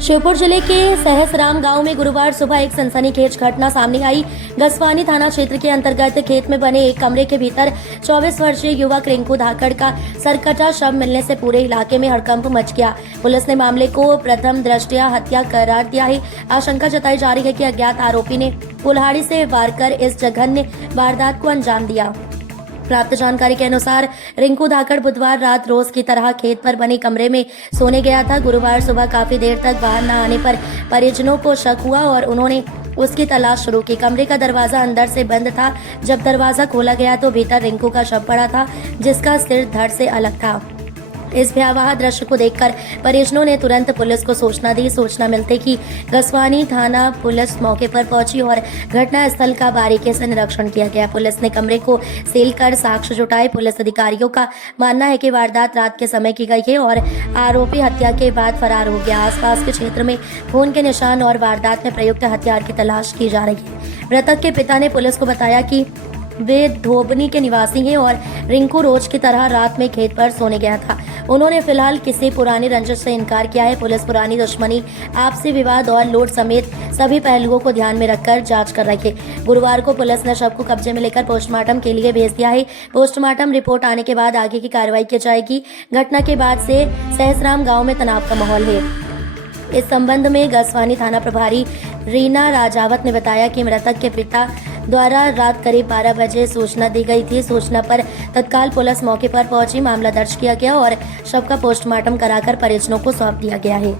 श्योपुर जिले के सहसराम गांव में गुरुवार सुबह एक सनसनीखेज घटना सामने आई। गसवानी थाना क्षेत्र के अंतर्गत खेत में बने एक कमरे के भीतर 24 वर्षीय युवक रिंकू धाकड़ का सरकटा शव मिलने से पूरे इलाके में हड़कंप मच गया। पुलिस ने मामले को प्रथम दृष्टया हत्या करार दिया है। आशंका जताई जा रही है कि अज्ञात आरोपी ने कुल्हाड़ी से वार कर इस जघन्य वारदात को अंजाम दिया। प्राप्त जानकारी के अनुसार रिंकू धाकड़ बुधवार रात रोज की तरह खेत पर बने कमरे में सोने गया था। गुरुवार सुबह काफी देर तक बाहर न आने पर परिजनों को शक हुआ और उन्होंने उसकी तलाश शुरू की। कमरे का दरवाजा अंदर से बंद था। जब दरवाजा खोला गया तो भीतर रिंकू का शव पड़ा था, जिसका सिर धड़ से अलग था। इस भयावह दृश्य को देखकर परिजनों ने तुरंत पुलिस को सूचना दी। सूचना मिलते ही गसवानी थाना पुलिस मौके पर पहुंची और घटना स्थल का बारीकी से निरीक्षण किया गया। पुलिस ने कमरे को सील कर साक्ष्य जुटाए। पुलिस अधिकारियों का मानना है कि वारदात रात के समय की गई है और आरोपी हत्या के बाद फरार हो गया। आसपास के क्षेत्र में खून के निशान और वारदात में प्रयुक्त हथियार की तलाश की जा रही है। मृतक के पिता ने पुलिस को बताया कि वे धोबनी के निवासी हैं और रिंकू रोज की तरह रात में खेत पर सोने गया था। उन्होंने फिलहाल किसी पुरानी रंजिश से इनकार किया है। पुलिस पुरानी दुश्मनी, आपसी विवाद और लूट समेत सभी पहलुओं को ध्यान में रखकर जांच कर रही है। गुरुवार को पुलिस ने शव को कब्जे में लेकर पोस्टमार्टम के लिए भेज दिया है। पोस्टमार्टम रिपोर्ट आने के बाद आगे की कार्रवाई की जाएगी। घटना के बाद से सहसराम गाँव में तनाव का माहौल है। इस संबंध में गसवानी थाना प्रभारी रीना राजावत ने बताया कि मृतक के पिता द्वारा रात करीब 12 बजे सूचना दी गई थी। सूचना पर तत्काल पुलिस मौके पर पहुंची। मामला दर्ज किया गया और शव का पोस्टमार्टम कराकर परिजनों को सौंप दिया गया है।